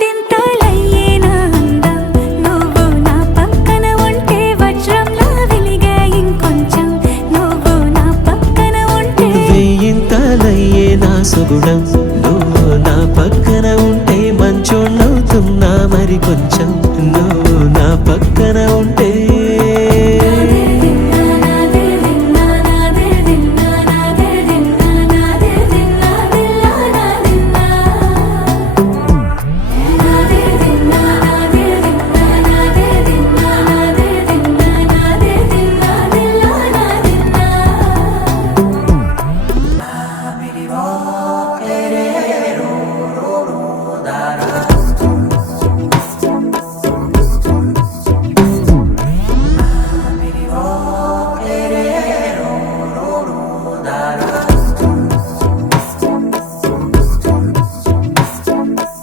వందింతలయ్యేనా అందం నువ్వు నా పక్కన ఉంటే వజ్రంలా వెలిగే ఇంకొంచెం నువ్వు నా పక్కన ఉంటే వేయింతలయ్యేనా సుగుణం నువ్వు నా పక్కన ఉంటే మంచోళ్ళవుతున్నా మరి కొంచెం